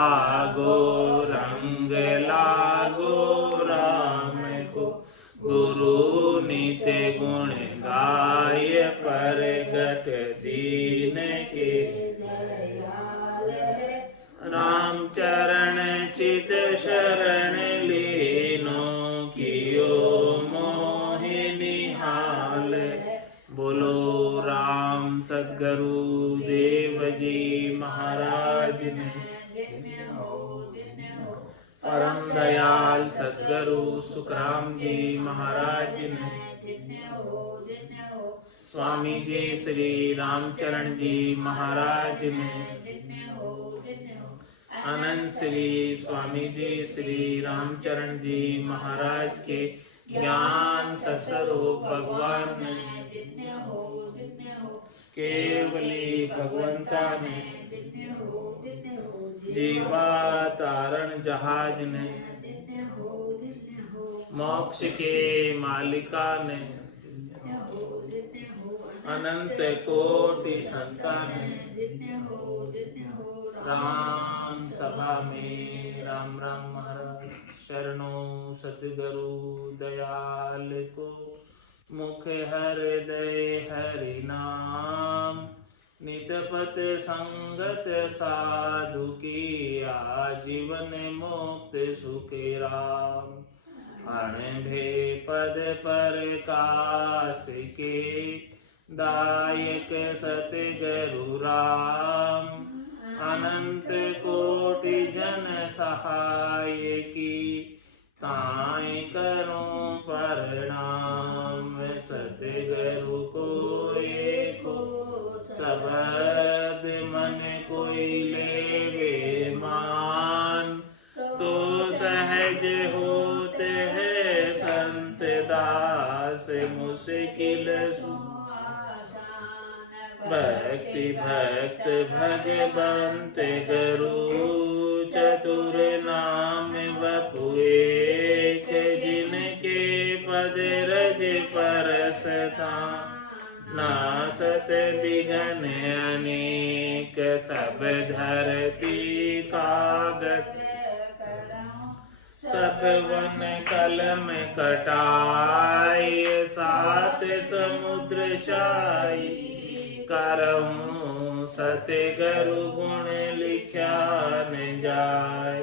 लागो रंग लागो राम को, गुरु नित्य गुण गाय परगट दीन के। राम चरण चित शरण लीनो, कियो मोहि निहाल। बोलो राम सद्गुरु देव जी महाराज ने। परम दयाल सद्गुरु सुखराम जी महाराज ने। स्वामी जी श्री रामचरण जी महाराज ने। अनंत श्री स्वामी जी श्री रामचरण जी महाराज के ज्ञान सस्वरूप भगवान ने। केवली भगवंता ने। जीवा तारण जहाज ने। मोक्ष के मालिका ने। अनंत कोटि संतान। राम सभा में राम राम महाराज। शरणों सद्गुरु दयाल को, मुख हृदय हरि नाम। नितपत संगत साधु की, आजीवन मुक्त सुख राम। अणभे पद प्रकाश के, दायक सतगुरु राम। अनंत कोटि जन सहाय की, ताई करूं प्रणाम। सतगुरु को एको शब्द मन कोई लेवे मान। तो सहज होते हैं संत दास, मुश्किल भक्ति भक्त भगवंत गुरु। चतुर नाम वपु एक, जिनके पद रज परसता। नासत बिघन अनेक, सब धरती कागत। सब वन कलम कटाई, सात समुद्र शाई। करऊं सतगुरु गुण लिख्या न जाय।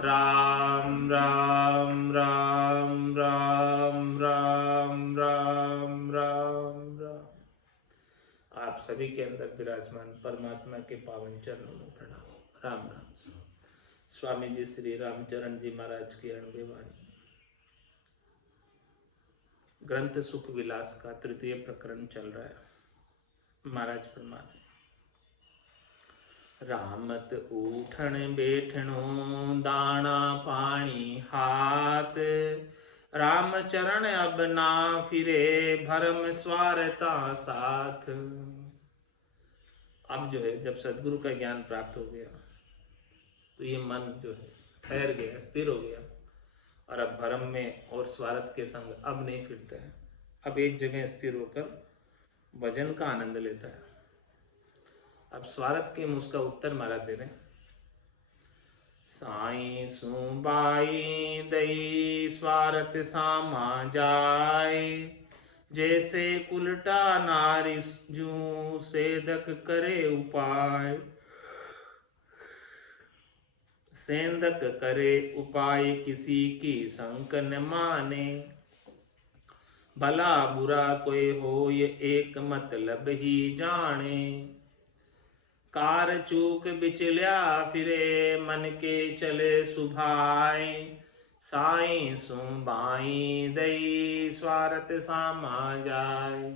राम राम राम राम राम राम राम राम। आप सभी के अंदर विराजमान परमात्मा के पावन चरणों में प्रणाम। राम राम। स्वामी जी श्री रामचरण जी महाराज की अणुव्य वाणी। ग्रंथ सुख विलास का तृतीय प्रकरण चल रहा है। महाराज फरमान, रामत उठन बैठनो, दाना पानी हाथ। राम चरण अब ना फिरे, भरम स्वारता साथ। अब जो है, जब सद्गुरु का ज्ञान प्राप्त हो गया, तो ये मन जो है ठहर गया, स्थिर हो गया, और अब भरम में और स्वार्थ के संग अब नहीं फिरता है। अब एक जगह स्थिर होकर भजन का आनंद लेता है। अब स्वार्थ के मुझका उत्तर महाराज दे रहे। साई सुबाई दई स्वार्थ सामा जाए, जैसे उल्टा नारी जू सेदक करे उपाय। सेंधक करे उपाय, किसी की संक न माने। भला बुरा कोई हो, ये एक मतलब ही जाने। कार चूक बिचल्या फिरे, मन के चले सुभाए। साई सुबाई दई स्वार्थ सामा जाए।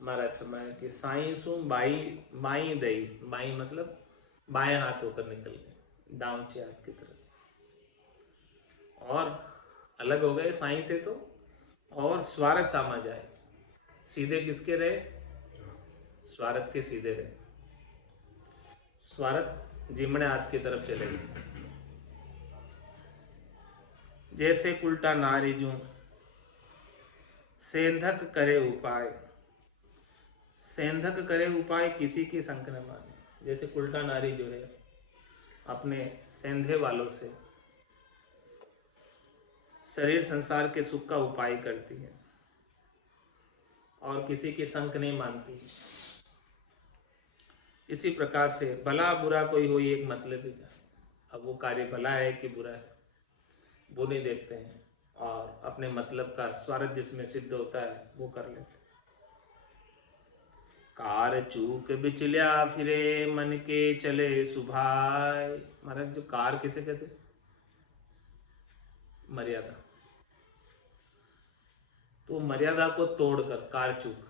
महाराज फरमाया कि साई सुबाई बाई दई, बाई मतलब बाएं हाथ होकर निकल गए, डाउची हाथ की तरफ, और अलग हो गए साई से। तो और स्वार्थ सामा जाए, सीधे किसके रहे? स्वार्थ के सीधे रहे। स्वार्थ जिमणे हाथ की तरफ चले गए। जैसे उल्टा नारी जू सेंधक करे उपाय। सेंधक करे उपाय, किसी की संक न माने। जैसे उल्टा नारी जो है अपने सेंधे वालों से शरीर संसार के सुख का उपाय करती है और किसी की संक नहीं मानती। इसी प्रकार से भला बुरा कोई हो एक मतलब ही जाए। अब वो कार्य भला है कि बुरा है वो नहीं देखते हैं और अपने मतलब का स्वार्थ जिसमें सिद्ध होता है वो कर लेते हैं। कार चूक बिचल्या फिरे मन के चले सुभाय। महाराज जो कार किसे कहते? मर्यादा। तो मर्यादा को तोड़कर कार चूक,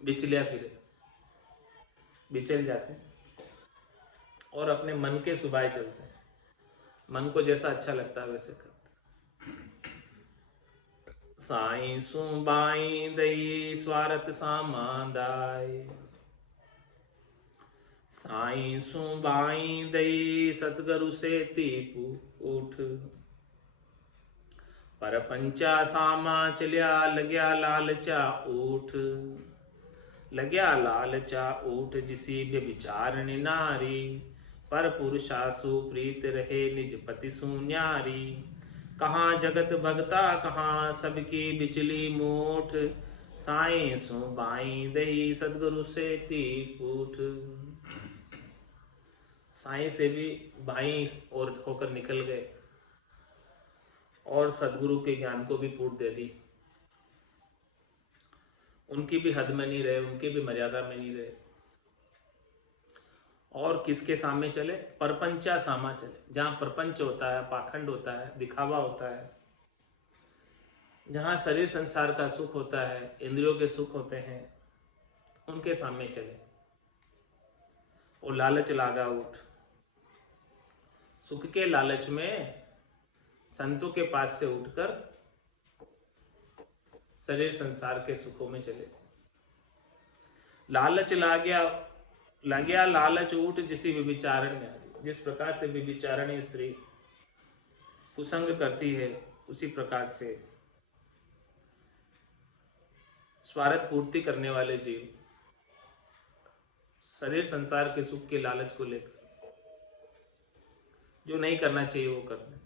बिचल्या फिरे, बिचल जाते हैं और अपने मन के सुभाए चलते हैं। मन को जैसा अच्छा लगता है वैसे करते। साई सु बाई दई स्वारथ सामादाय। साई सु बाई दई सतगुरु से तीपू उठ। पर पंचा सामा चलिया लग्या लालचा उठ। लग्या लालचा उठ जिसी व्यभिचारिणी नारी। पर पुरुषासु प्रीत रहे निज पति सु न्यारी। कहाँ जगत भगता कहाँ सबकी बिचली मूठ। साई सु बाई दई सदगुरु से तीपूठ। साई से भी बाई और होकर निकल गए और सदगुरु के ज्ञान को भी पूट दे दी। उनकी भी हद में नहीं रहे, उनकी भी मर्यादा में नहीं रहे और किसके सामने चले? परपंचा सामा चले। जहां प्रपंच होता है, पाखंड होता है, दिखावा होता है, जहां शरीर संसार का सुख होता है, इंद्रियों के सुख होते हैं, उनके सामने चले। और लालच लागा उठ। सुख के लालच में संतों के पास से उठकर शरीर संसार के सुखों में चले। लालच लाग्या लालच उठ जिसी व्यभिचारण में। जिस प्रकार से व्यभिचारणी स्त्री कुसंग करती है उसी प्रकार से स्वार्थ पूर्ति करने वाले जीव शरीर संसार के सुख के लालच को लेकर जो नहीं करना चाहिए वो करना।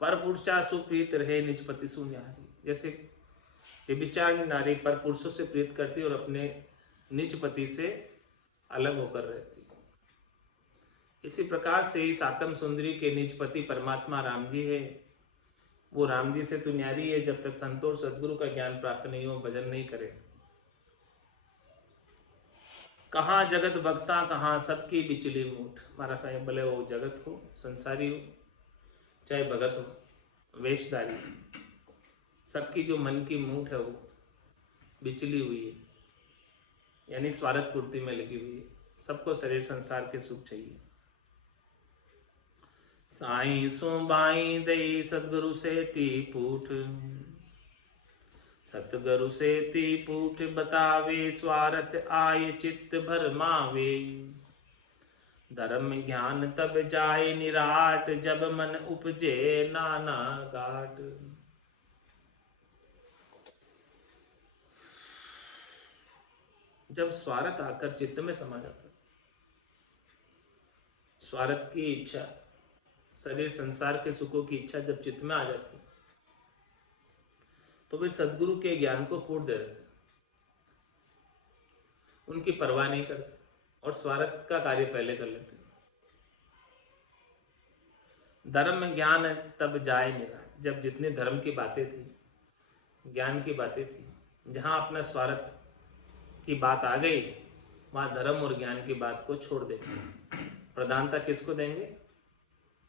पर पुरुषा सुप्रीत रहे निज पति सु न्यारी। जैसे व्यभिचारिणी नारी पर पुरुषों से प्रीत करती और अपने निज पति से अलग होकर रहती। इसी प्रकार से इस आत्म सुंदरी के निज पति परमात्मा राम जी है। वो राम जी से तो न्यारी है जब तक संतोष सदगुरु का ज्ञान प्राप्त नहीं हो, भजन नहीं करे। कहाँ जगत भक्ता कहाँ सबकी बिचली मूठ। महाराज साहब भले वो जगत हो, संसारी हो, चाहे भगत हो, वेशधारी, सबकी जो मन की मूठ है वो बिचली हुई है, यानी स्वार्थ पूर्ति में लगी हुई है। सबको शरीर संसार के सुख चाहिए। साई सो बाई दई सतगुरु से टीपूठ। सतगुरु से तीपूठ बतावे स्वार्थ आय चित्त भरमावे। धर्म ज्ञान तब जाए निराट जब मन उपजे नाना घाट। जब स्वार्थ आकर चित्त में समा जाता, स्वार्थ की इच्छा, शरीर संसार के सुखों की इच्छा जब चित्त में आ जाती तो फिर सदगुरु के ज्ञान को फूट दे देते, उनकी परवाह नहीं करते और स्वार्थ का कार्य पहले कर लेते। धर्म ज्ञान तब जाए निराट। जब जितने धर्म की बातें थी, ज्ञान की बातें थी, जहां अपना स्वार्थ की बात आ गई वहां धर्म और ज्ञान की बात को छोड़ देंगे। प्रधानता किसको देंगे?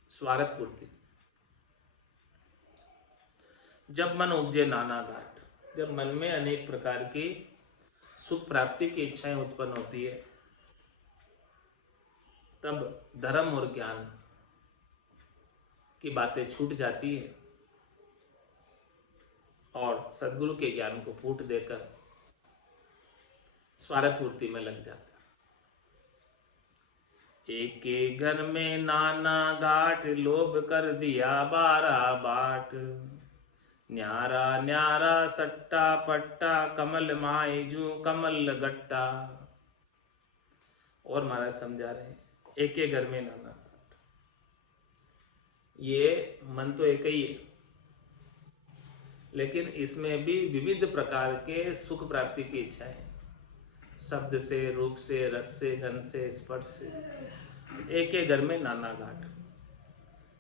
स्वार्थ पूर्ति। जब मन उपजे नाना घाट। जब मन में अनेक प्रकार की सुख प्राप्ति की इच्छाएं उत्पन्न होती है तब धर्म और ज्ञान की बातें छूट जाती है और सद्गुरु के ज्ञान को फूट देकर स्वार्थ पूर्ति में लग जाता। एक के घर में नाना घाट लोभ कर दिया 12 बाट। न्यारा न्यारा सट्टा पट्टा कमल माए जू कमल गट्टा। और महाराज समझा रहे हैं, एक एक घर में नाना घाट। ये मन तो एक ही है, लेकिन इसमें भी विविध प्रकार के सुख प्राप्ति की इच्छा है, शब्द से, रूप से, रस से, गंध से, स्पर्श से। एक एक घर में नाना घाट।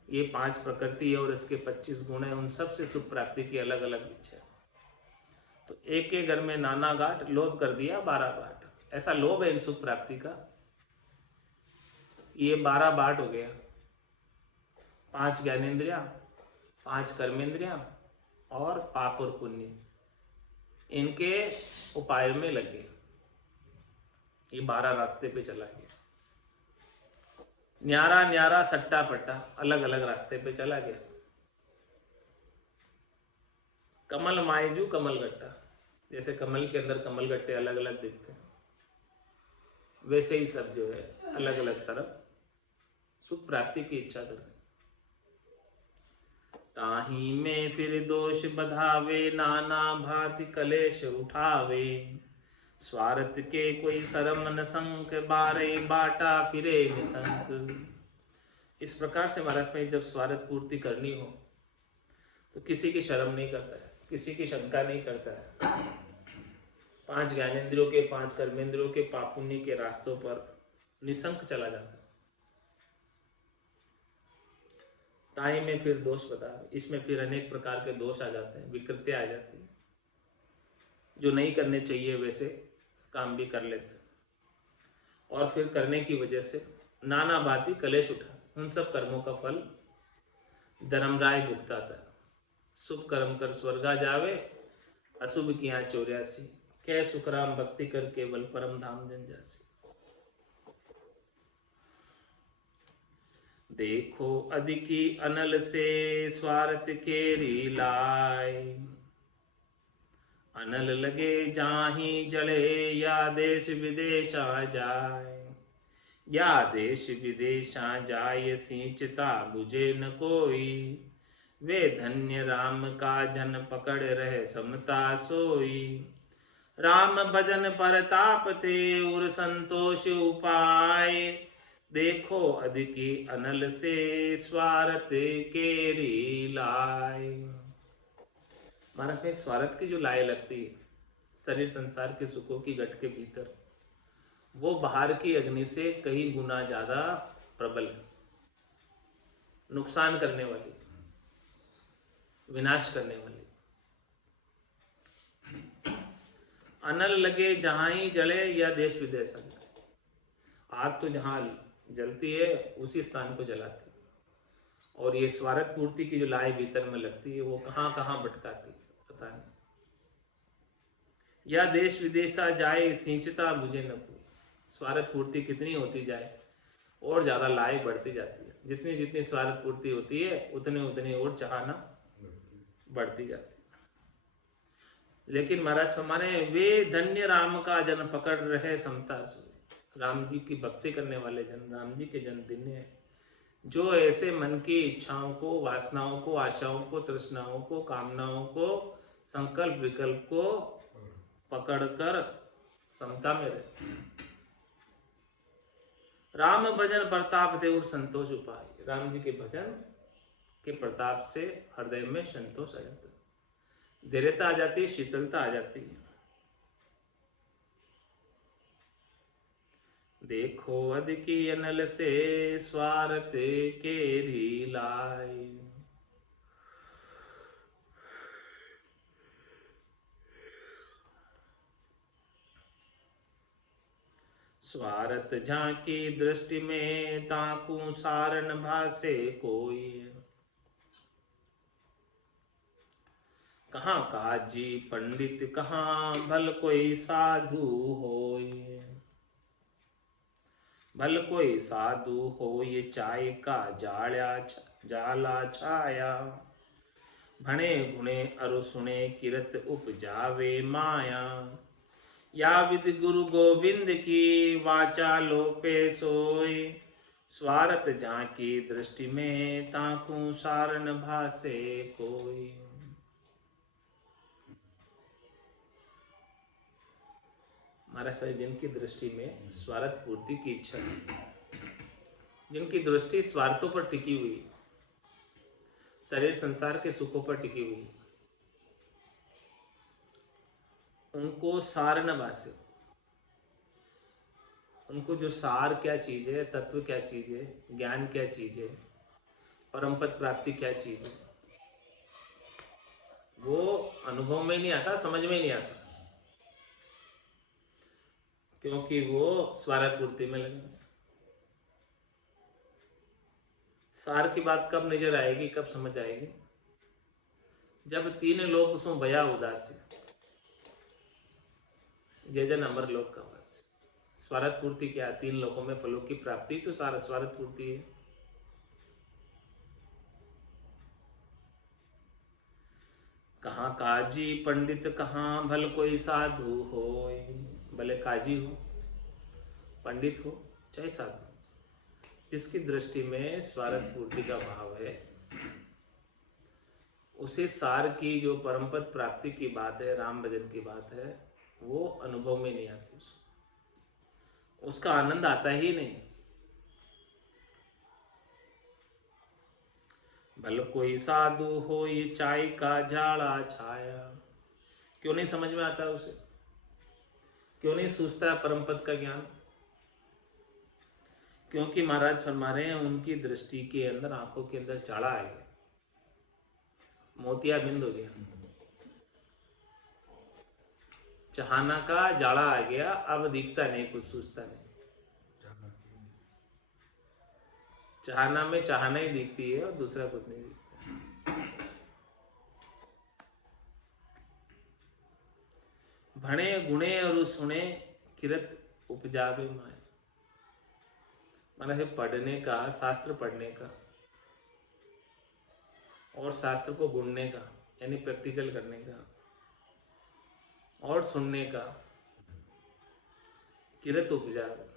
ये 5 प्रकृति और इसके 25 गुण है, उन सब से सुख प्राप्ति की अलग अलग इच्छा। तो एक एक घर में नाना घाट, लोभ कर दिया 12 बाट। ऐसा लोभ है इन सुख प्राप्ति का, ये 12 बाट हो गया। 5 ज्ञानेन्द्रिया, 5 कर्मेंद्रिया और पाप और पुण्य, इनके उपायों में लग गए। ये 12 रास्ते पे चला गया, न्यारा न्यारा सट्टा पट्टा अलग अलग रास्ते पे चला गया। कमल मायजू कमल गट्टा, जैसे कमल के अंदर कमल गट्टे अलग अलग दिखते हैं, वैसे ही सब जो है अलग अलग तरफ सुख प्राप्ति की इच्छा कर रहे। ताही में फिर दोष बधावे, नाना भांति कलेश उठावे। स्वार्थ के कोई शरम न संक, बारे बाटा फिरे निसंक। इस प्रकार से महाराज में जब स्वार्थ पूर्ति करनी हो तो किसी की शर्म नहीं करता है, किसी की शंका नहीं करता है। 5 ज्ञानेंद्रियों के, 5 कर्मेंद्रियों के, पाप पुण्य के रास्तों पर निसंक चला जाता है। ताई में फिर दोष बता, इसमें फिर अनेक प्रकार के दोष आ जाते हैं, विकृतियां आ जाती है, जो नहीं करने चाहिए वैसे काम भी कर लेते हैं। और फिर करने की वजह से नाना भांति कलेश उठा, उन सब कर्मों का फल धर्मराय भुगताता है। शुभ कर्म कर स्वर्गा जावे, अशुभ किया 84। कह सुखराम भक्ति कर केवल परम धाम जन जासी। देखो अधिकी अनल से स्वार्थ केरी लाए। अनल लगे जाही जले, या देश विदेशा जाए। या देश विदेशा जाय, सींचता बुझे न कोई। वे धन्य राम का जन, पकड़ रहे समता सोई। राम भजन परताप ते, उर संतोष उपाय। देखो अधिकी अनल से स्वार्थ केरी लाए। मानव में स्वार्थ की जो लाए लगती है शरीर संसार के सुखों की गट के भीतर, वो बाहर की अग्नि से कई गुना ज्यादा प्रबल है, नुकसान करने वाली, विनाश करने वाली। अनल लगे जहां ही जले, या देश विदेश जले। आग तो जहां जलती है उसी स्थान को जलाती है, और ये स्वार्थ पूर्ति की जो लाई भीतर में लगती है वो कहां कहां भटकाती है पता नहीं। या देश विदेशा जाए, सींचता बुझे न कोई। स्वार्थ पूर्ति कितनी होती जाए और ज्यादा लाई बढ़ती जाती है, जितनी जितनी स्वार्थ पूर्ति होती है उतने उतनी और चाहना बढ़ती जाती है। लेकिन महाराज हमारे वे धन्य राम का जन, पकड़ रहे समता सोई। राम जी की भक्ति करने वाले जन, राम जी के जन धन्य है, जो ऐसे मन की इच्छाओं को, वासनाओं को, आशाओं को, तृष्णाओं को, कामनाओं को, संकल्प विकल्प को पकड़कर समता में रहे। राम भजन प्रताप दे, और संतोष उपाय। राम जी के भजन के प्रताप से हृदय में संतोष आ जाता है, धैर्यता आ जाती है, शीतलता आ जाती है। देखो अधिकी अनल से स्वार्थ केरी लाए। स्वार्थ झांकी दृष्टि में, ताकू सारन भासे कोई। कहाँ काजी पंडित, कहाँ भल कोई साधु होय। भल कोई साधु हो, ये चाय का जाला छाया। भणे गुणे अरु सुने, किरत उपजावे माया। या विद गुरु गोविंद की, वाचा लोपे सोय। स्वार्थ झांकी दृष्टि में, ताकू सारन भासे कोई। महाराज जिनकी दृष्टि में स्वार्थ पूर्ति की इच्छा है, जिनकी दृष्टि स्वार्थों पर टिकी हुई, शरीर संसार के सुखों पर टिकी हुई, उनको सार न भासे। उनको जो सार क्या चीज है, तत्व क्या चीज है, ज्ञान क्या चीज है, परम पद प्राप्ति क्या चीज है, वो अनुभव में नहीं आता, समझ में नहीं आता, क्योंकि वो स्वार्थ पूर्ति में लगे। सार की बात कब नजर आएगी, कब समझ आएगी? जब तीन लोग उसमें भया उदास है, जय जन अमर लोक का वास। स्वार्थ पूर्ति क्या? तीन लोकों में फलों की प्राप्ति, तो सारा स्वार्थ पूर्ति है। कहाँ काजी पंडित, कहाँ भल कोई साधु हो। भले काजी हो, पंडित हो, चाहे साधु, जिसकी दृष्टि में स्वार्थ पूर्ति का भाव है, उसे सार की जो परमपद प्राप्ति की बात है, राम भजन की बात है, वो अनुभव में नहीं आती, उसका आनंद आता ही नहीं। भल कोई साधु हो ये चाय का झाड़ा छाया। क्यों नहीं समझ में आता उसे? क्यों नहीं सूझता परम पद का ज्ञान? क्योंकि महाराज फरमा रहे हैं उनकी दृष्टि के अंदर, आंखों के अंदर चाड़ा आ गया, मोतियाबिंद हो गया, चाहना का जाड़ा आ गया, अब दिखता नहीं, कुछ सूझता नहीं। चाहना में चाहना ही दिखती है और दूसरा कुछ नहीं दिखता। भणे गुणे और सुने किरत उपजावे माए। माना पढ़ने का, शास्त्र पढ़ने का और शास्त्र को गुणने का, यानी प्रैक्टिकल करने का, और सुनने का, किरत उपजावे,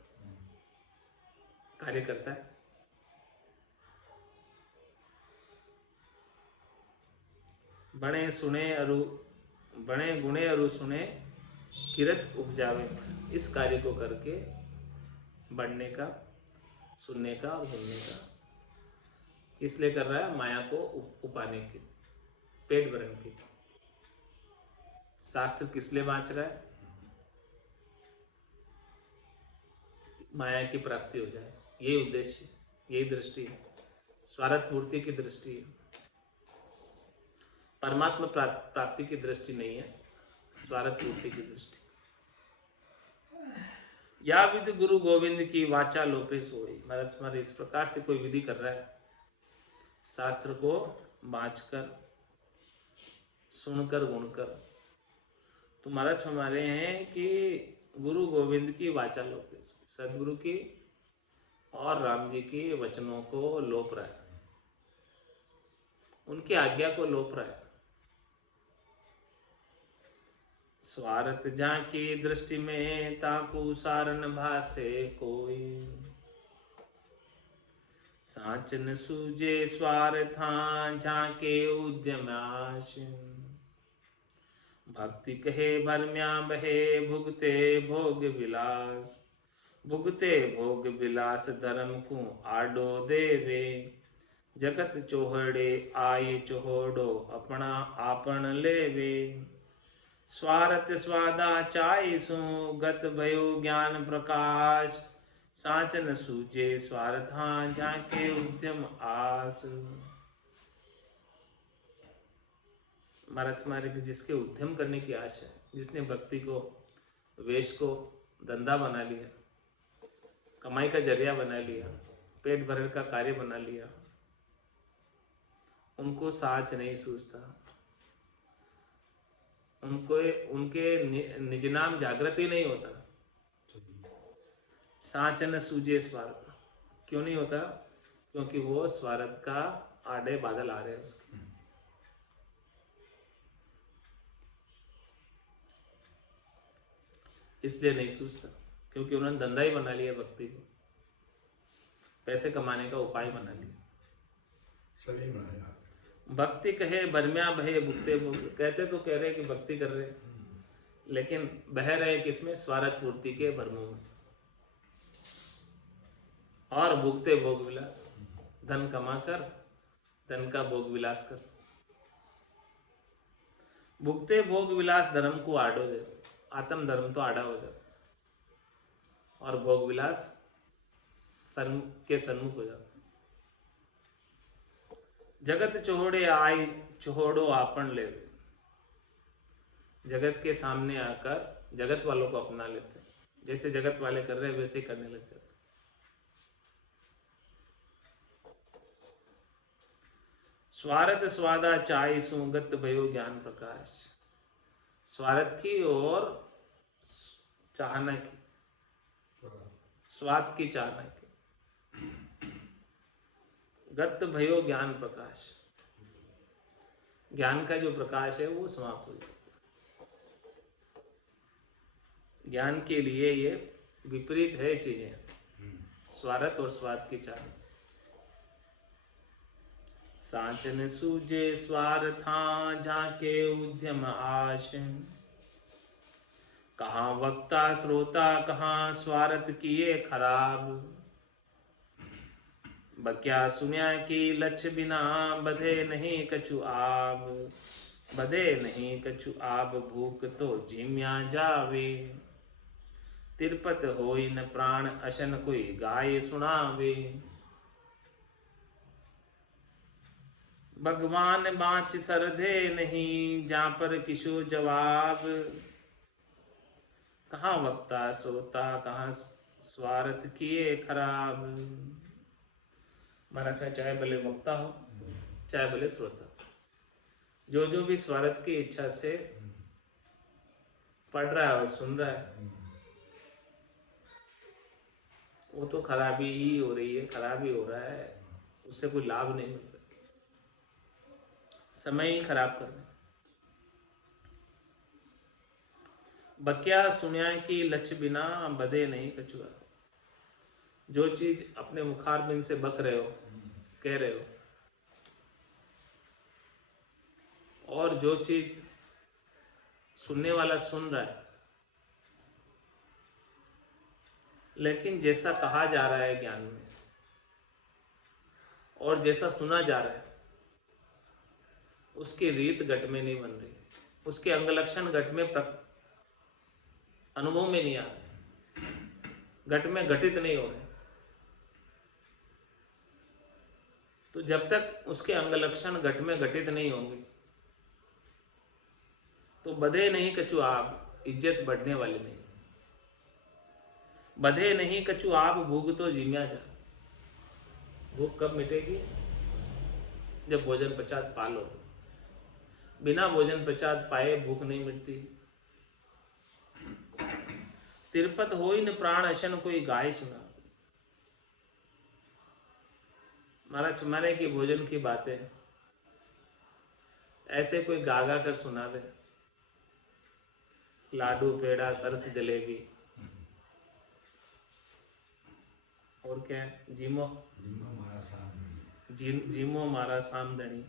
कार्य करता है। बणे सुने अरु, बणे गुणे अरु सुने किरत उपजावे। इस कार्य को करके बढ़ने का, सुनने का और सुनने का, किस लिए कर रहा है? माया को उपाने के, पेट भरने के। शास्त्र किस लिए वांच रहा है? माया की प्राप्ति हो जाए, यही उद्देश्य, यही दृष्टि है, स्वार्थ पूर्ति की दृष्टि है। परमात्मा प्राप्ति की दृष्टि नहीं है, स्वार्थ पूर्ति की दृष्टि। या विधि गुरु गोविंद की वाचा लोपे सोई। महाराज इस प्रकार से कोई विधि कर रहा है, शास्त्र को बाँचकर, सुनकर, गुणकर, तो महाराज हमारे हैं कि गुरु गोविंद की वाचा लोपे, सदगुरु की और राम जी की वचनों को लोप रहा है, उनकी आज्ञा को लोप रहा है। स्वार्थ झांकी दृष्टि में ताकू सारन भासे कोई। सांच न सूझे स्वार्था झांके उद्यम आश। भक्ति कहे भरम्या बहे भुगते भोग विलास। भुगते भोग विलास धर्म को आडो देवे। जगत चोहड़े आय चोहड़ो अपना आपन लेवे। स्वार्थ स्वादा चाय सु गत भयो ज्ञान प्रकाश। सांच न सूझे स्वार्था झांके उद्यम आस। महाराज हमारे जिसके उद्यम करने की आशा है, जिसने भक्ति को, वेश को धंधा बना लिया, कमाई का जरिया बना लिया, पेट भरने का कार्य बना लिया, उनको साच नहीं सूझता, उनको उनके निज नाम जागृत ही नहीं होता। साच न सूझे स्वार्थ, क्यों नहीं होता? क्योंकि वो स्वार्थ का आड़े बादल आ रहे हैं उसके। इसलिए नहीं सूझता, क्योंकि उन्होंने धंधा ही बना लिया, भक्ति को पैसे कमाने का उपाय बना लिया। सही बनाया। भक्ति कहे बरम्या बहे भुगते भोग। कहते तो कह रहे कि भक्ति कर रहे, लेकिन बह रहे किसमें? स्वार्थ पूर्ति के भ्रमों में, और भुगते भोग विलास। धन कमाकर धन का भोग विलास कर, भुगते भोग विलास धर्म को आड़ो दे। आत्म धर्म तो आड़ा हो जाता और भोग विलास के सन्मुख हो जाता। जगत चोहड़े आई चोहड़ो आपन ले, जगत के सामने आकर जगत वालों को अपना लेते हैं। जैसे जगत वाले कर रहे हैं वैसे ही करने लग जाते। स्वार्थ स्वादा चाय सुगत भयो ज्ञान प्रकाश। स्वार्थ की और चाहना की, स्वाद की चाहना की, गत भयो ज्ञान प्रकाश। ज्ञान का जो प्रकाश है वो समाप्त हो जाता है। ज्ञान के लिए ये विपरीत है चीजें, स्वार्थ और स्वाद की चाहना। साचन सूझे स्वार्था झाके उद्यम आश, कहाँ वक्ता श्रोता कहाँ स्वार्थ किए खराब। बक्या सुनिया की लक्ष्य बिना बधे नहीं कछु आब। बधे नहीं कछु आब भूख तो झिम्या जावे। तिरपत होई न प्राण अशन कोई गाय सुनावे। भगवान बाँच सरधे नहीं जा पर किशो जवाब। कहाँ वक्ता श्रोता कहाँ स्वार्थ किए खराब। महाराज चाहे भले वक्ता हो चाहे भले श्रोता, जो जो भी स्वार्थ की इच्छा से पढ़ रहा है और सुन रहा है वो तो खराबी ही हो रही है, खराबी हो रहा है, उससे कोई लाभ नहीं मिल रहा, समय ही खराब कर रहे। बक्या सुनिया की लक्ष्य बिना बदे नहीं कछुआ। जो चीज अपने मुखारबिंद से बक रहे हो, कह रहे हो, और जो चीज सुनने वाला सुन रहा है, लेकिन जैसा कहा जा रहा है ज्ञान में और जैसा सुना जा रहा है उसकी रीत घट में नहीं बन रही, उसके अंग लक्षण घट में अनुभव में नहीं आ रहे, घट में घटित नहीं हो रहे। तो जब तक उसके अंग लक्षण घट में घटित नहीं होंगे तो बधे नहीं कछु आब, इज्जत बढ़ने वाली नहीं। बधे नहीं कछु आब भूख तो जिम्या जा। भूख कब मिटेगी? जब भोजन प्रसाद पा लो। बिना भोजन प्रसाद पाए भूख नहीं मिटती। तिरपत होई न प्राण अशन कोई गाय सुना। महाराज छुमाने की भोजन की बातें ऐसे कोई गा गा कर सुना दे, लाडू पेड़ा सरस जलेबी और क्या है, जीमो जीमो मारा सामदनी,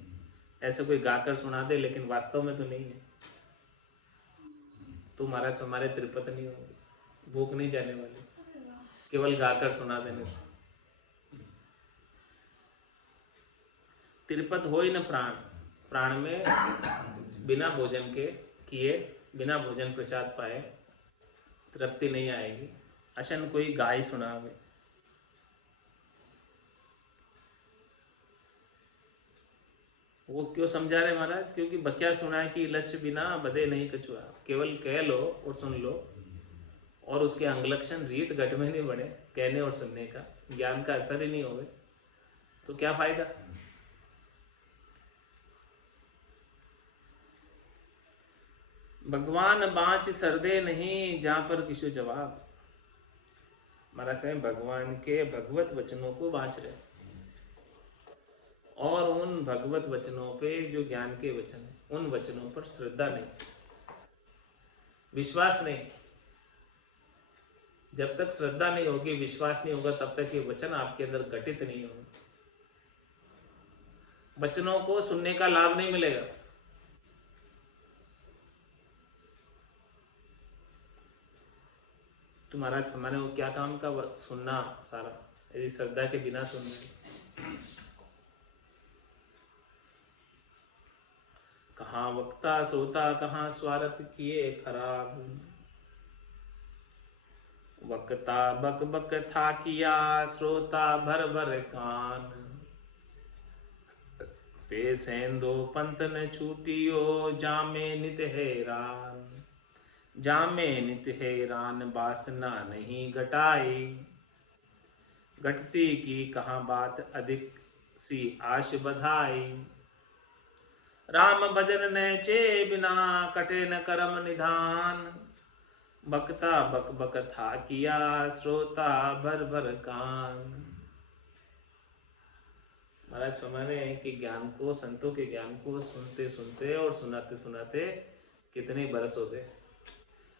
ऐसे कोई गाकर सुना दे, लेकिन वास्तव में तो नहीं है। तो महाराज हमारे तिरपत नहीं होगी, भूख नहीं जाने वाली, केवल गाकर सुना देने से। तिरपत होई न प्राण, प्राण में बिना भोजन के किए, बिना भोजन प्रसाद पाए तृप्ति नहीं आएगी। अशन कोई गाय सुनावे। वो क्यों समझा रहे महाराज? क्योंकि बक्या सुना कि लक्ष्य बिना बदे नहीं कछुआ। केवल कह लो और सुन लो और उसके अंगलक्षण रीत घट में नहीं बढ़े, कहने और सुनने का ज्ञान का असर ही नहीं होवे तो क्या फायदा? भगवान बाँच सरदे नहीं जहां पर किशो जवाब। महाराज साहब भगवान के भगवत वचनों को बाँच रहे और उन भगवत वचनों पे जो ज्ञान के वचन है उन वचनों पर श्रद्धा नहीं, विश्वास नहीं। जब तक श्रद्धा नहीं होगी, विश्वास नहीं होगा, तब तक ये वचन आपके अंदर घटित नहीं होंगे। वचनों को सुनने का लाभ नहीं मिलेगा। तुम्हारा हमारे वो क्या काम का सुनना सारा, यदि श्रद्धा के बिना सुनना। कहाँ वक्ता सोता कहाँ स्वार्थ किए खराब, वक्ता बक बक था किया श्रोता भर भर कान, पे सेंदो पंत न छूटियो जामे नित हैरान, जामे नित हैरान वासना नहीं घटाई, घटती की कहाँ बात अधिक सी आश बधाई, राम भजन नैचे बिना कटे न करम निधान, बकता बक बक था किया श्रोता भर भर कान। महाराज फरमा रहे हैं कि ज्ञान को, संतों के ज्ञान को सुनते सुनते और सुनाते सुनाते कितने बरस हो गए,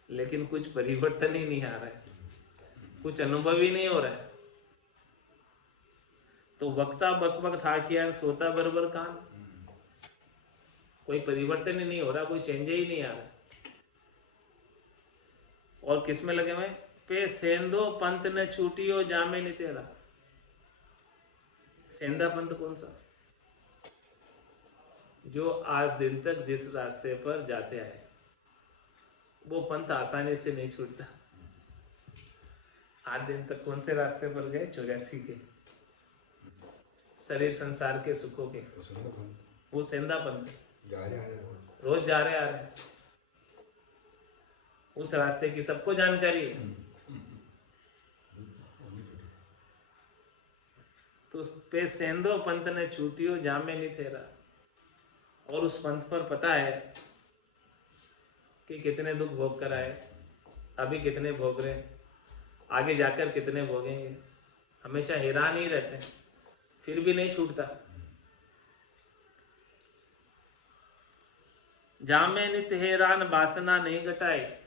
लेकिन कुछ परिवर्तन ही नहीं आ रहा है, कुछ अनुभव ही नहीं हो रहा है। तो वक्ता बक बक था किया श्रोता भर भर कान, कोई परिवर्तन ही नहीं हो रहा, कोई चेंज ही नहीं आ रहा। और किस में लगे हुए, पे सेंदो पंथ न छूटियो जामे नहीं तेरा। सेंधा पंथ कौन सा? जो आज दिन तक जिस रास्ते पर जाते आए, वो पंथ आसानी से नहीं छूटता। आज दिन तक कौन से रास्ते पर गए? 84 के, शरीर संसार के सुखों के, वो सेंधा पंथ, रोज जा रहे आ रहे, उस रास्ते की सबको जानकारी है। तो पे सेंदो पंथ ने छूटियो जामे नहीं तेरा, और उस पंथ पर पता है कि कितने दुख भोग कर आए, अभी कितने भोग रहे, आगे जाकर कितने भोगेंगे, हमेशा हैरान ही रहते हैं, फिर भी नहीं छूटता। जामे नित हैरान वासना नहीं घटाए,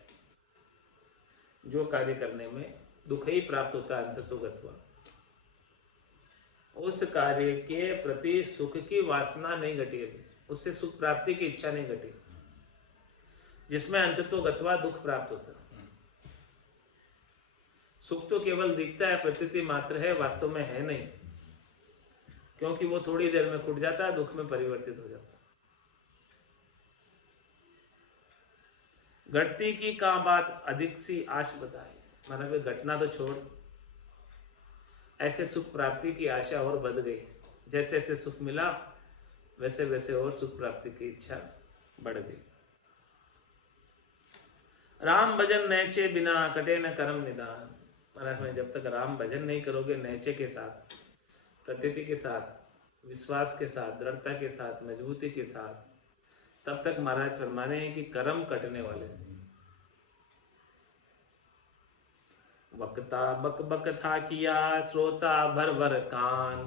जो कार्य करने में दुख ही प्राप्त होता है अंत तो गत्वा, उस कार्य के प्रति सुख की वासना नहीं घटी, अभी उससे सुख प्राप्ति की इच्छा नहीं घटी, जिसमें अंत तो गत्वा दुख प्राप्त होता है। सुख तो केवल दिखता है, प्रतीति मात्र है, वास्तव में है नहीं, क्योंकि वो थोड़ी देर में खुट जाता है, दुख में परिवर्तित हो जाता है। घटती की का बात अधिक सी आश बताई, मतलब घटना तो छोड़, ऐसे सुख प्राप्ति की आशा और बढ़ गई, जैसे जैसे सुख मिला वैसे वैसे और सुख प्राप्ति की इच्छा बढ़ गई। राम भजन नैचे बिना कटे न कर्म निदान, महाराज में जब तक राम भजन नहीं करोगे नैचे के साथ, प्रतीति के साथ, विश्वास के साथ, दृढ़ता के साथ, मजबूती के साथ, तब तक महाराज फरमाने हैं कि कर्म कटने वाले नहीं। वक्ता बक बक था किया श्रोता भर भर कान,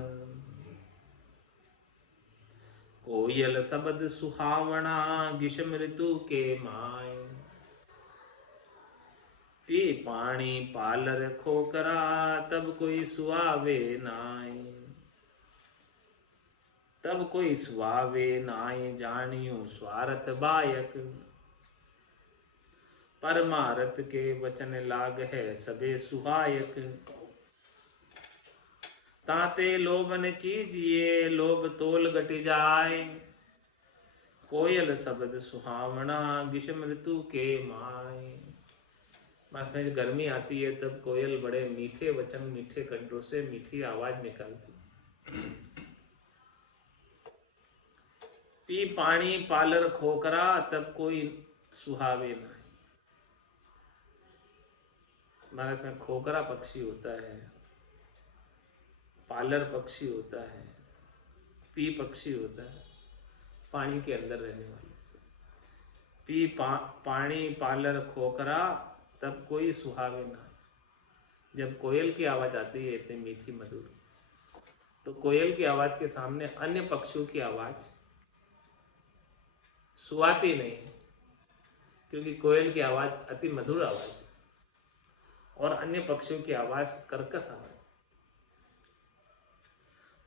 कोयल शब्द सुहावना ग्रीष्म ऋतु के माय, पी पानी पालर खोकरा तब कोई सुहावे नाय, तब कोई सुहावे नाय जानियो स्वार्थ बायक, परमारथ के वचन लाग है सबे सुहायक, ताते लोभन कीजिए लोभ तोल घट जाए, कोयल शब्द सुहावना ग्रीष्म ऋतु के माय। में जब गर्मी आती है तब कोयल बड़े मीठे वचन, मीठे कंठों से मीठी आवाज निकालती। पी पानी पालर खोकरा तब कोई सुहावे ना, महाराज में खोकरा पक्षी होता है, पालर पक्षी होता है, पी पक्षी होता है, पानी के अंदर रहने वाले से। पी पानी पालर खोकरा तब कोई सुहावे ना, जब कोयल की आवाज आती है इतनी मीठी मधुर, तो कोयल की आवाज के सामने अन्य पक्षियों की आवाज सुहाती नहीं, क्योंकि कोयल की आवाज अति मधुर आवाज और अन्य पक्षियों की आवाज कर्कश आवाज।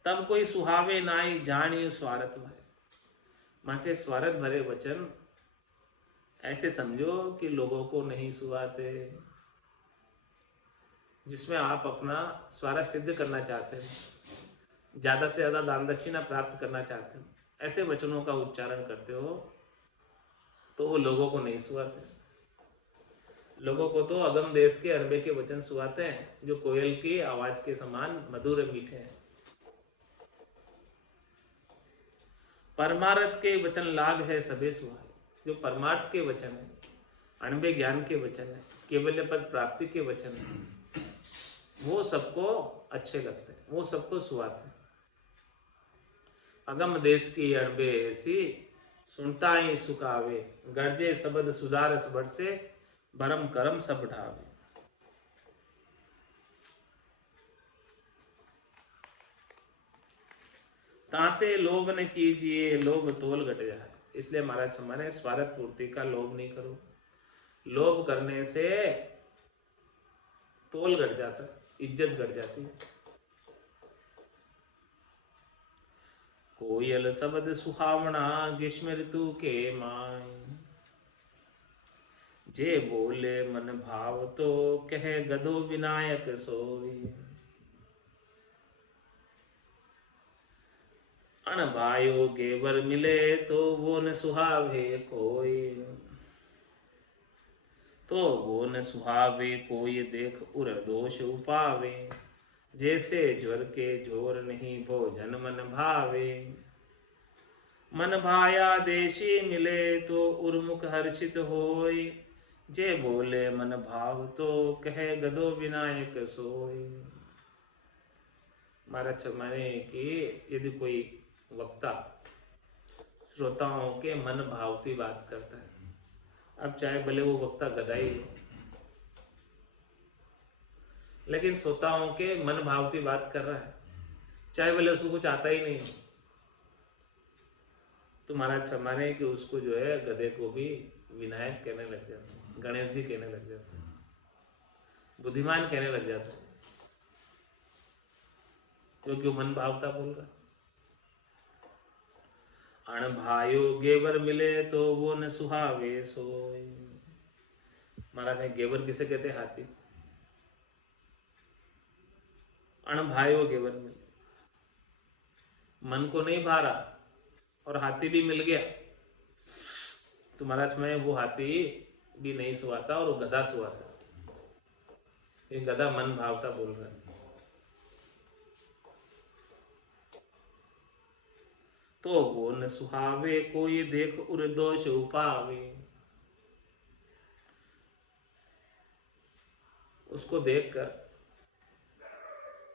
तब कोई सुहावे नाई जानियो स्वार्थ भरे, माथे स्वार्थ भरे वचन ऐसे समझो कि लोगों को नहीं सुहाते, जिसमें आप अपना स्वार्थ सिद्ध करना चाहते हैं, ज़्यादा से ज़्यादा दान दक्षिणा प्राप्त करना चाहते हो, ऐसे वचनों का उच्चारण करते हो तो वो लोगों को नहीं सुहाते। लोगों को तो अगम देश के अरबे के वचन सुहाते हैं, जो कोयल की आवाज के समान मधुर मीठे हैं। परमार्थ के वचन लाग है सबे सुहाए। जो परमार्थ के वचन है, अणबे ज्ञान के वचन है, केवल्य पद प्राप्ति के वचन है, वो सबको अच्छे लगते हैं, वो सबको सुहाते हैं। अगम देश की अणबे ऐसी, सुनता ही सुखावे, गर्जे शब्द सुधारस बरसे, भरम करम सब ढावे। ताते लोभ न कीजिए, लोभ तोल घट जाए। इसलिए महाराज हमारे स्वार्थ पूर्ति का लोभ नहीं करो। लोभ करने से तोल घट जाता, इज्जत घट जाती है। कोयल शब्द सुहावना, ग्रीष्म ऋतु के माय, जे बोले मन भाव तो, कहे गदो विनायक सोई। अण भायो गेवर मिले तो वो न सुहावे कोई, तो वो न सुहावे कोई, देख उर दोष उपावे। जैसे ज्वर के जोर नहीं, भोजन मन भावे। मन भाया देशी मिले तो उर्मुख हर्षित होय, जे बोले मन भाव तो, कहे गदो विनायक सोय। महाराज माने कि यदि कोई वक्ता श्रोताओं के मन भावती बात करता है, अब चाहे भले वो वक्ता गदाई हो, लेकिन श्रोताओं के मन भावती बात कर रहा है, चाहे भले उसको कुछ आता ही नहीं, तो महाराज फरमाने कि उसको जो है गधे को भी विनायक कहने लग जाते, गणेश जी कहने लग जाते, बुद्धिमान कहने लग जाते, क्योंकि वो मन भावता बोल रहा। अण भायो गेवर मिले तो वो न सुहावे सोय। महाराज ने गेवर किसे कहते? हाथी। अण भायो गेवर मिले, मन को नहीं भा रहा और हाथी भी मिल गया तो महाराज में वो हाथी भी नहीं सुहाता और वो गधा सुहाता, ये गधा मन भावता बोल रहा है। तो वो न सुहावे कोई, देख उर दोष उपावे। उसको देखकर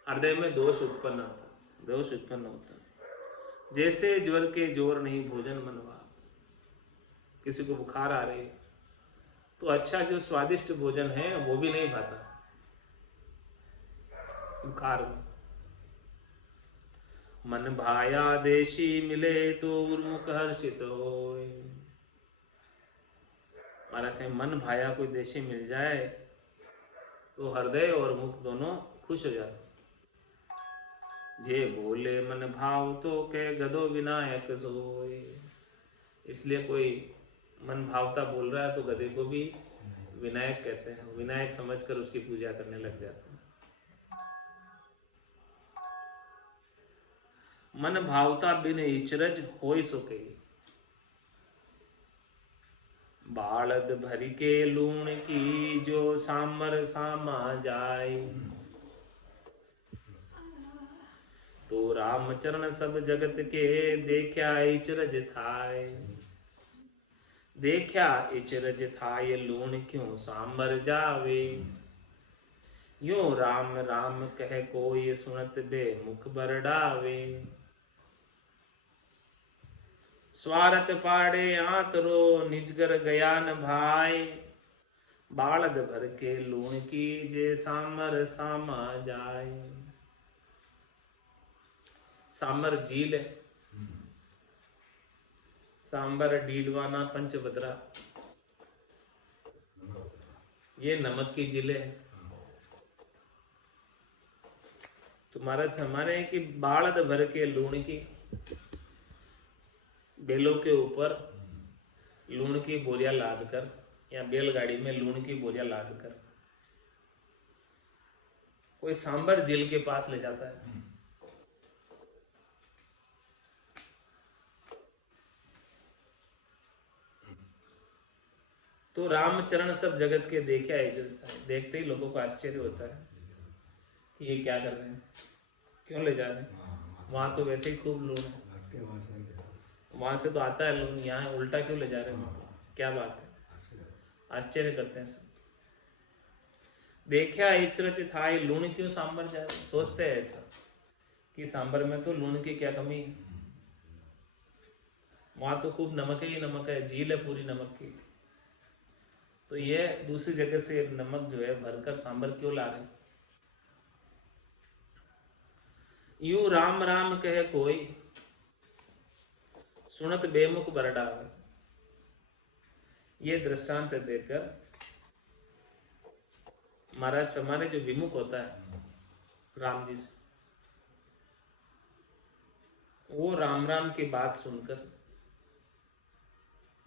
हृदय में दोष उत्पन्न होता। जैसे ज्वर के जोर नहीं, भोजन मनवा। किसी को बुखार आ रही तो अच्छा जो स्वादिष्ट भोजन है वो भी नहीं भाता बुखार में। मन भाया देशी मिले तो उर्मुख हर्षित होय। महाराज से मन भाया कोई देशी मिल जाए तो हृदय और मुख दोनों खुश हो जाते। जे बोले मन भाव तो, कह गदो विनायक सोय। इसलिए कोई मन भावता बोल रहा है तो गधे को भी विनायक कहते हैं, विनायक समझकर उसकी पूजा करने लग जाते हैं। मन भावता बिन इचरज होय सो कही। बालद भरी के लूण की, जो सामर सामा जाए। तो रामचरण सब जगत के, देखा इचरज थाय। देखा इचरज थाय, लूण क्यों सांबर जावे। यूं राम राम कह कोई, सुनत बे मुख बरडावे। स्वारत पाड़े आतरो, निजगर गयान भाई। बालद भर के लूण की, जे सामर सामा जाए। सामर झील है, सांबर डीडवाना पंचभद्रा, ये नमक की झीलें है। तो महाराज हमारे कि बालद भर के लूण की, बेलों के ऊपर लूण की बोरियां लाद कर, या बैलगाड़ी में लूण की बोरियां लाद कर कोई सांबर झील के पास ले जाता है। तो रामचरण सब जगत के देखे आए, देखते ही लोगों को आश्चर्य होता है कि ये क्या कर रहे हैं, क्यों ले जा रहे हैं। वहां तो वैसे ही खूब लोग हैं, वहां से तो आता है लोग, यहाँ उल्टा क्यों ले जा रहे हैं, क्या बात है, आश्चर्य करते हैं सब। देखा इचरच था, लूण क्यों सांबर जाए, सोचते हैं ऐसा कि सांबर में तो लूण की क्या कमी है, वहां तो खूब नमक ही नमक है, झील है पूरी नमक की, तो ये दूसरी जगह से नमक जो है भरकर सांबर क्यों ला रहे हैं। यूं राम राम कहे कोई, सुनत बेमुख बरडावे। ये दृष्टांत देकर महाराज हमारे जो विमुख होता है राम जी से, वो राम राम की बात सुनकर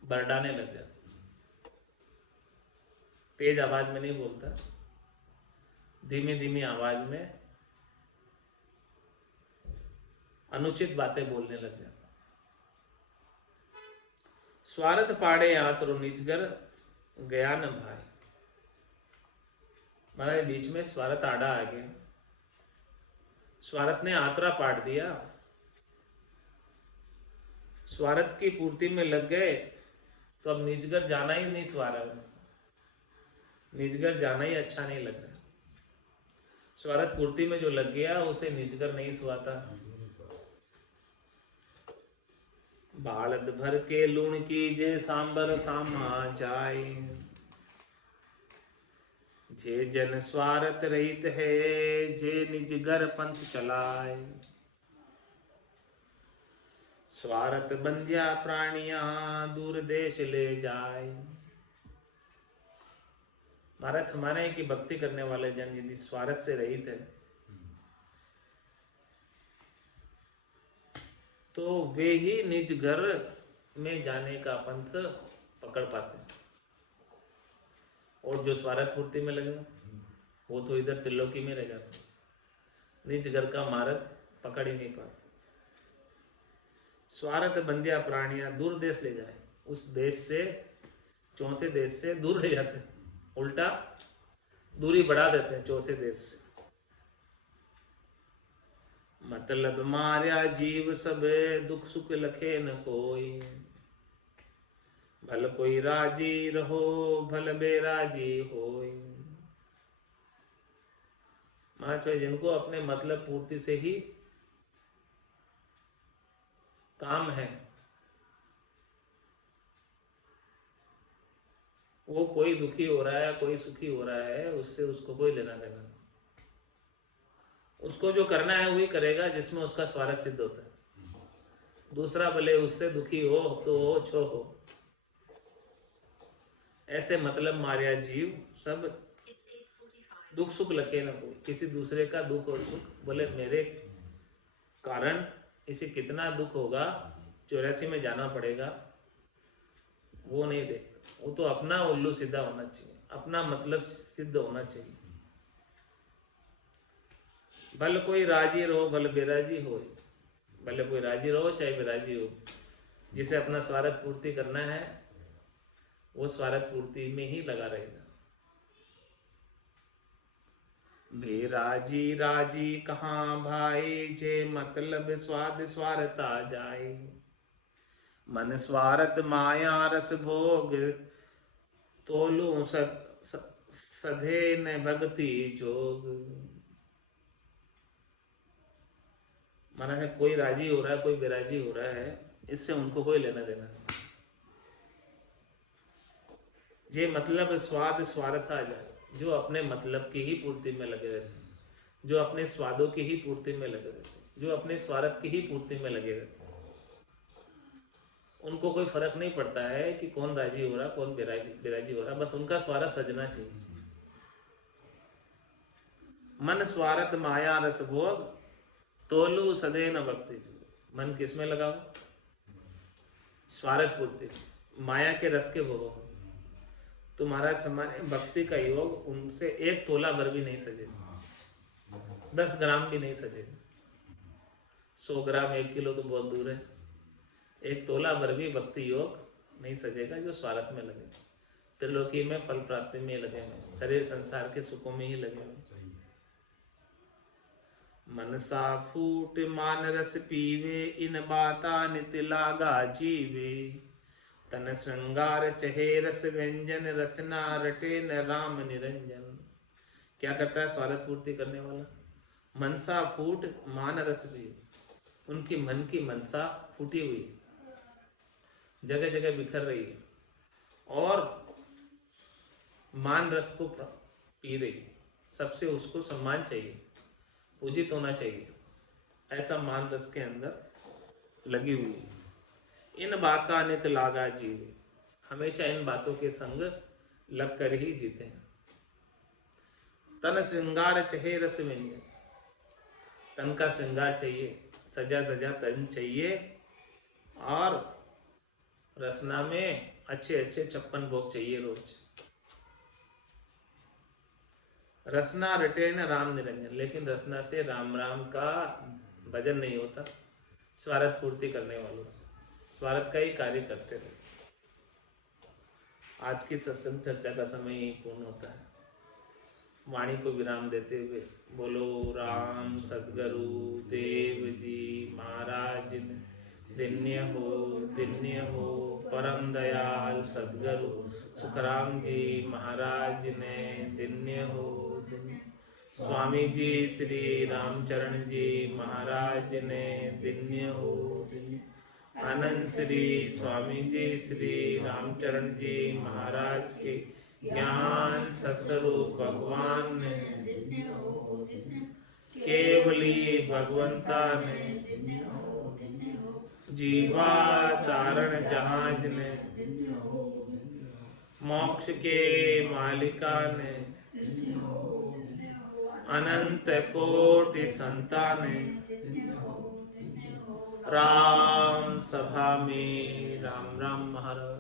बरडाने लग जाता, तेज आवाज में नहीं बोलता, धीमी धीमी आवाज में अनुचित बातें बोलने लग जाता। स्वार्थ पाड़े आतरो निजगर गया न भाई। महाराज बीच में स्वार्थ आड़ा आ गया, स्वार्थ ने आतरा पाट दिया, स्वार्थ की पूर्ति में लग गए, तो अब निजगर जाना ही नहीं, स्वार्थ निजगर जाना ही अच्छा नहीं लग रहा। स्वार्थ पूर्ति में जो लग गया उसे निजगर नहीं सुहाता। बालद भर के लूण की जे सांबर सामा जाए, जे जन स्वार्थ रहित है, जे निजगर पंथ चलाए। स्वार्थ बंध्या प्राणिया दूर देश ले जाए। महाराज माने कि भक्ति करने वाले जन यदि स्वार्थ से रहित है तो वे ही निज घर में जाने का पंथ पकड़ पाते हैं, और जो स्वार्थ पूर्ति में लगे वो तो इधर त्रिलोकी में रह जाते, निज घर का मार्ग पकड़ ही नहीं पाते। स्वार्थ बंध्या प्राणियां दूर देश ले जाए, उस देश से, चौथे देश से दूर ले जाते हैं, उल्टा दूरी बढ़ा देते हैं चौथे देश से। मतलब मार्या जीव सब दुख सुख लखे न कोई, भल कोई राजी रहो भल बेराजी होई। महाराज जिनको अपने मतलब पूर्ति से ही काम है, वो कोई दुखी हो रहा है कोई सुखी हो रहा है, उससे उसको कोई लेना देना नहीं। उसको जो करना है वही करेगा जिसमें उसका स्वार्थ सिद्ध होता है। दूसरा भले उससे दुखी हो तो हो छो हो, ऐसे मतलब मारिया जीव सब दुख सुख लखे न कोई। किसी दूसरे का दुख और सुख, बोले मेरे कारण इसे कितना दुख होगा, 84 में जाना पड़ेगा, वो नहीं देखता। वो तो अपना उल्लू सीधा होना चाहिए, अपना मतलब सिद्ध होना चाहिए। भले कोई राजी रहो भले बेराजी हो, भले कोई राजी रहो चाहे बेराजी हो, जिसे अपना स्वार्थ पूर्ति करना है वो स्वार्थ पूर्ति में ही लगा रहेगा। बेराजी राजी कहाँ भाई, जे मतलब स्वाद स्वार्थ आ जाए। मन स्वार्थ माया रस भोग, तोलू सधे न भक्ति जोग। माना है कोई राजी हो रहा है कोई बेराजी हो रहा है, इससे उनको कोई लेना देना नहीं। जे मतलब स्वाद स्वार्थ आ जाए, जो अपने मतलब की ही पूर्ति में लगे रहते हैं, जो अपने स्वादों की ही पूर्ति में लगे रहते हैं, जो अपने स्वार्थ की ही पूर्ति में लगे रहते हैं, उनको कोई फर्क नहीं पड़ता है कि कौन राजी हो रहा कौन बेराजी हो रहा, बस उनका स्वार्थ सजना चाहिए। मन स्वार्थ माया रस भोग, तोलू सदे न भक्ति। मन किसमें लगाओ? स्वार्थ पूर्ति, माया के रस के भोगों। तो महाराज हमारे भक्ति का योग उनसे एक तोला भर भी नहीं सजे। 10 ग्राम भी नहीं सजेगा। 100 ग्राम 1 किलो तो बहुत दूर है। 1 तोला भर भी भक्ति योग नहीं सजेगा जो स्वार्थ में लगे, त्रिलोकी में फल प्राप्ति में लगे हुए, शरीर संसार के सुखों में ही लगे हुए। मनसा फूट मान रस पीवे, इन बाता नित लागा जीवे। तन श्रृंगार चहे रस व्यंजन, रचना रटे न राम निरंजन। क्या करता है स्वार्थ पूर्ति करने वाला? मनसा फूट मान रस पीवे, उनकी मन की मनसा फूटी हुई, जगह जगह बिखर रही है, और मान रस को पी रही है। सबसे उसको सम्मान चाहिए, पूजित होना चाहिए, ऐसा मान रस के अंदर लगी हुई है। इन बाता नित लागा जीवे, हमेशा इन बातों के संग लग कर ही जीते हैं। तन श्रृंगार चहे रस व्यंजन, तन का श्रृंगार चाहिए, सजा धजा तन चाहिए, और रसना में अच्छे अच्छे 56 भोग चाहिए रोज। रसना रटे न राम निरंजन, लेकिन रसना से राम राम का भजन नहीं होता। स्वार्थ पूर्ति करने वालों से स्वार्थ का ही कार्य करते रहे। आज की सत्संग चर्चा का समय यही पूर्ण होता है। वाणी को विराम देते हुए बोलो राम सद्गुरु देव जी महाराज धन्य हो परम दयाल सद्गुरु सुखराम जी महाराज ने धन्य हो। स्वामी जी श्री रामचरण जी महाराज ने धन्य हो। आनंद श्री स्वामी जी श्री रामचरण जी महाराज के ज्ञान सस्वरूप भगवान ने केवली भगवंता ने जीवा तारण जहाज ने मोक्ष के मालिका ने अनंत कोटि संताने राम सभा में राम राम महाराज।